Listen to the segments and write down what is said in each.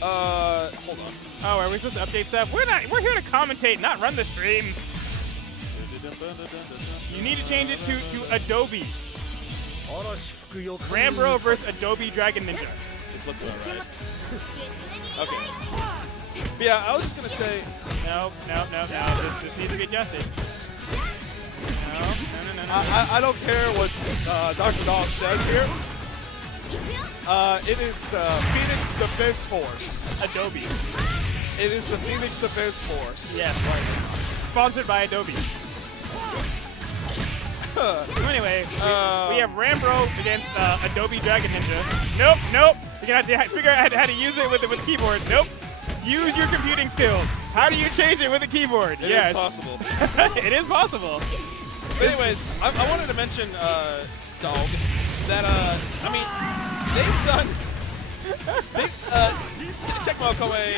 Hold on. Oh, are we supposed to update stuff? We're not. We're here to commentate, not run the stream. You need to change it to Adobe. Rambro versus Adobe DragonNinja. This looks about right. Okay. But yeah, I was just gonna say. No. This needs to be adjusted. No. I don't care what Dr. Dog says here. It is Phoenix Defense Force. Adobe. It is the Phoenix Defense Force. Yes, sponsored by Adobe. So anyway, we have Rambro against Adobe DragonNinja. Nope. You're gonna have to figure out how to use it with the keyboard. Nope. Use your computing skills. How do you change it with a keyboard? It is possible. It is possible. But anyways, I wanted to mention, Dog, that I mean, they've done. Tecmo Koei,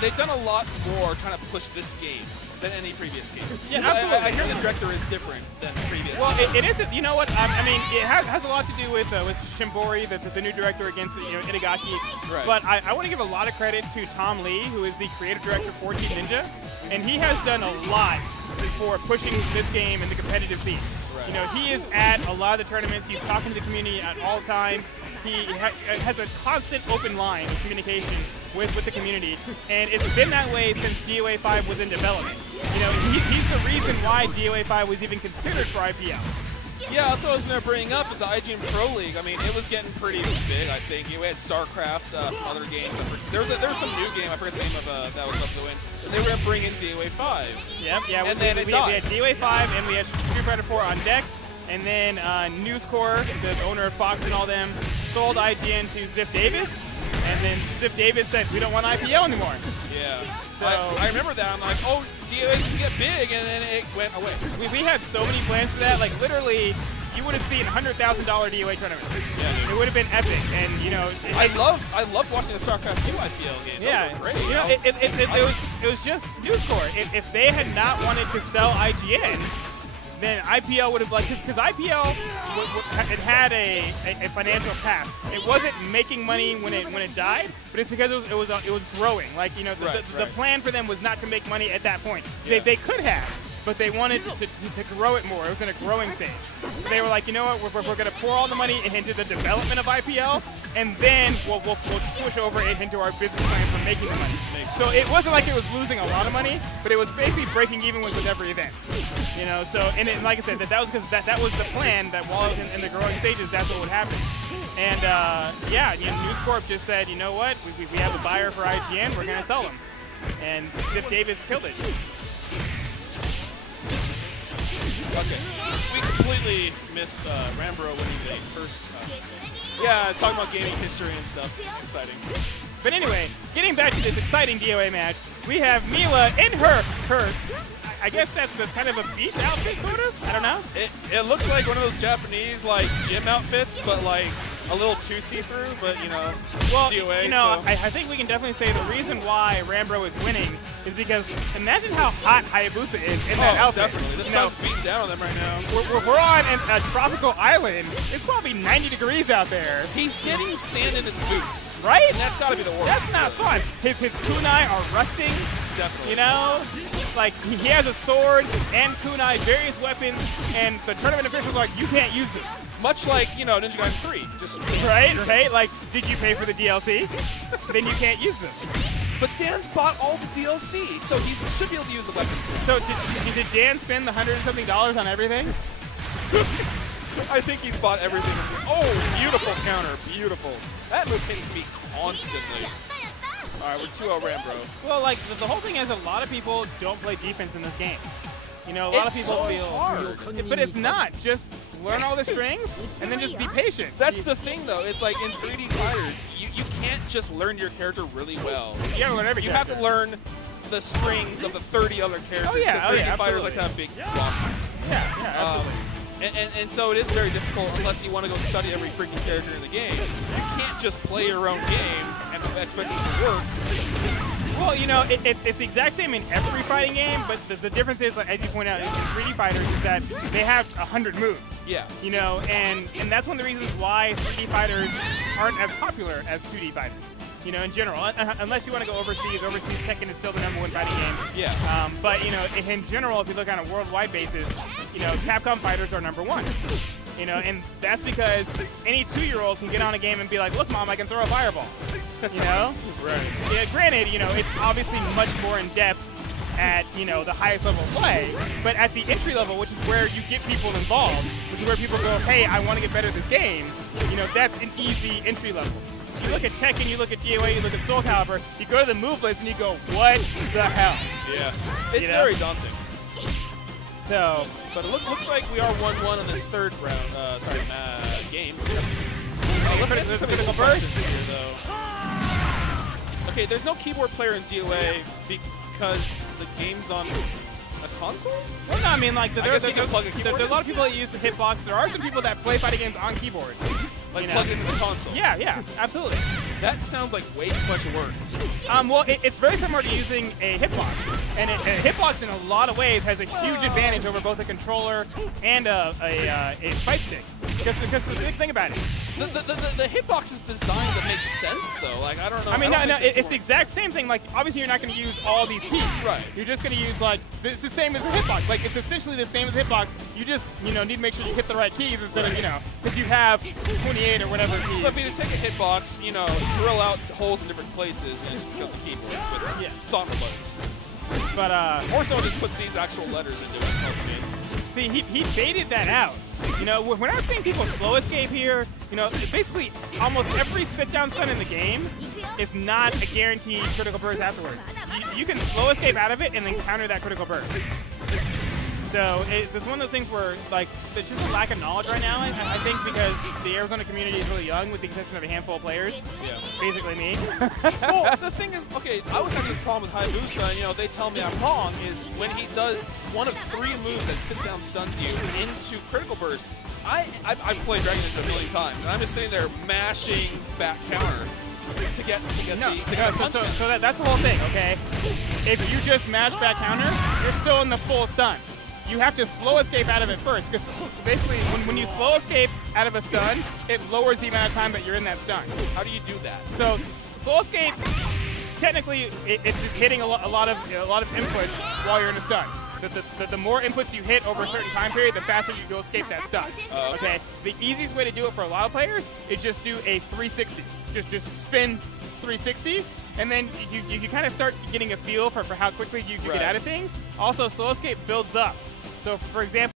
they've done a lot more trying to push this game than any previous game. Yeah, absolutely. I hear the director is different than previous. Well, it isn't. You know what? I mean, it has a lot to do with Shimbori, the new director, against Itagaki. Right. But I want to give a lot of credit to Tom Lee, who is the creative director for Team Ninja, and he has done a lot for pushing this game in the competitive scene. Right. You know, he is at a lot of the tournaments. He's talking to the community at all times. He has a constant open line of communication with the community, and it's been that way since DOA 5 was in development. You know, he's the reason why DOA 5 was even considered for IPL. Yeah, that's what I was going to bring up is the IGN Pro League. I mean, it was getting pretty big, I think. We had StarCraft, some other games. There was some new game, I forget the name of that was about to win. And they were going to bring in DOA 5. Yep, yeah. And then we had DOA 5, and we had Street Fighter 4 on deck. And then News Corp, the owner of Fox and all them, sold IGN to Ziff Davis. And then Ziff Davis said, we don't want IPL anymore. Yeah. So I remember that. I'm like, oh, DOA can get big, and then it went away. We had so many plans for that. Like, literally, you would have seen $100,000 DOA tournaments. Yeah, it would have been epic. And, you know, I loved watching the StarCraft 2 IPL game. Yeah, those were great. You know, it was just News Corp. If they had not wanted to sell IGN, then IPL would have, like, because IPL had a financial path. It wasn't making money when it died, but it's because it was growing. Like, you know, the plan for them was not to make money at that point. Yeah. They could have, but they wanted to grow it more. It was in a growing stage. So they were like, you know what, we're going to pour all the money into the development of IPL, and then we'll push over it into our business plan for making the money. So it wasn't like it was losing a lot of money, but it was basically breaking even with every event. You know, so and like I said, that was because that was the plan. That while it was in the growing stages, that's what would happen. And yeah, you know, News Corp just said, you know what, we have a buyer for IGN, we're gonna sell them, and Ziff Davis killed it. Okay, we completely missed Rambro winning the first. Yeah, talking about gaming history and stuff. Exciting. But anyway, getting back to this exciting DOA match, we have Mila in her I guess that's the kind of a beach outfit, sort of? I don't know. It looks like one of those Japanese, like, gym outfits, but, like, a little too see-through, but, you know, well, DOA, you know, so. I think we can definitely say the reason why Rambro is winning is because imagine how hot Hayabusa is in that outfit. Definitely. The sun's beating down on them right now. We're on a tropical island. It's probably 90 degrees out there. He's getting sand in his boots. Right? And that's got to be the worst. That's not fun. His kunai are rusting. Definitely. You know? Like, he has a sword and kunai, various weapons, and the tournament officials are like, you can't use them. Much like, you know, Ninja Gaiden 3. Just right? Like, did you pay for the DLC? Then you can't use them. But Dan's bought all the DLC, so he should be able to use the weapons. So did Dan spend the $100 and something on everything? I think he's bought everything. Oh, beautiful counter. Beautiful. That move hits me constantly. All right, we're 2-0 Rambro. Well, like, the whole thing is a lot of people don't play defense in this game. You know, a lot of people feel hard. But it's not. Just learn all the strings and then just be patient. That's the thing, though. It's like in 3D fighters, you can't just learn your character really well. You gotta learn every You character. have to learn the strings of the 30 other characters. Oh, yeah. 3D fighters like to have big rosters. Yeah, absolutely. And so it is very difficult unless you want to go study every freaking character in the game. You can't just play your own game and expect it to work. Well, you know, it's the exact same in every fighting game, but the difference is, like, as you point out, in 3D fighters is that they have 100 moves. Yeah. You know, and that's one of the reasons why 3D fighters aren't as popular as 2D fighters. You know, in general, unless you want to go overseas Tekken is still the #1 fighting game. Yeah. But, you know, in general, if you look on a worldwide basis, you know, Capcom fighters are #1. You know, and that's because any 2-year-old can get on a game and be like, look, Mom, I can throw a fireball. You know? Right. Yeah, granted, you know, it's obviously much more in-depth at, you know, the highest level of play, but at the entry level, which is where you get people involved, which is where people go, hey, I want to get better at this game, you know, that's an easy entry level. You look at Tekken, you look at DOA, you look at Soul Calibur, you go to the move list and you go, what the hell? Yeah. It's very daunting. So, but it looks like we are 1-1 on this third round. Game. Let's answer some critical questions here, though. Okay, there's no keyboard player in DOA because the game's on a console. Well, no, I mean, like, there's a lot of people that use the hitbox. There are some people that play fighting games on keyboard. Like plug into the console. Yeah, absolutely. That sounds like way too much work. Well, it's very similar to using a hitbox. And a hitbox, in a lot of ways, has a huge advantage over both a controller and a fight stick. Because the big thing about it. The hitbox is designed to make sense, though. Like, I don't know. I mean, no, it's the exact same thing. Like, obviously, you're not going to use all these keys. Right. You're just going to use, like, it's the same as a hitbox. Like, it's essentially the same as a hitbox. You just, you know, need to make sure you hit the right keys instead of, you know, because you have 28 or whatever keys. So if you take a hitbox, you know, drill out holes in different places, and it just goes to keyboard with somber buttons. But, or someone just puts these actual letters into it. See, he baited that out. You know, when I'm seeing people slow escape here, you know, basically almost every sit-down stun in the game is not a guaranteed critical burst afterwards. You can slow escape out of it and then counter that critical burst. So it's one of those things where, like, there's just a lack of knowledge right now, I think, because the Arizona community is really young, with the exception of a handful of players. Yeah. Basically me. Well, the thing is, okay, I was having this problem with Hayabusa, and, you know, they tell me I'm wrong, is when he does one of 3 moves that sit-down stuns you into critical burst, I've played DragonNinja a million times, and I'm just sitting there mashing back counter to get So that's the whole thing, okay? If you just mash back counter, you're still in the full stun. You have to slow escape out of it first, because basically when you slow escape out of a stun, it lowers the amount of time that you're in that stun. How do you do that? So slow escape, technically, it's just hitting a lot of inputs while you're in a stun. The more inputs you hit over a certain time period, the faster you go escape that stun. Okay. The easiest way to do it for a lot of players is just do a 360. Just spin 360, and then you kind of start getting a feel for how quickly you get out of things. Also, slow escape builds up. So, for example,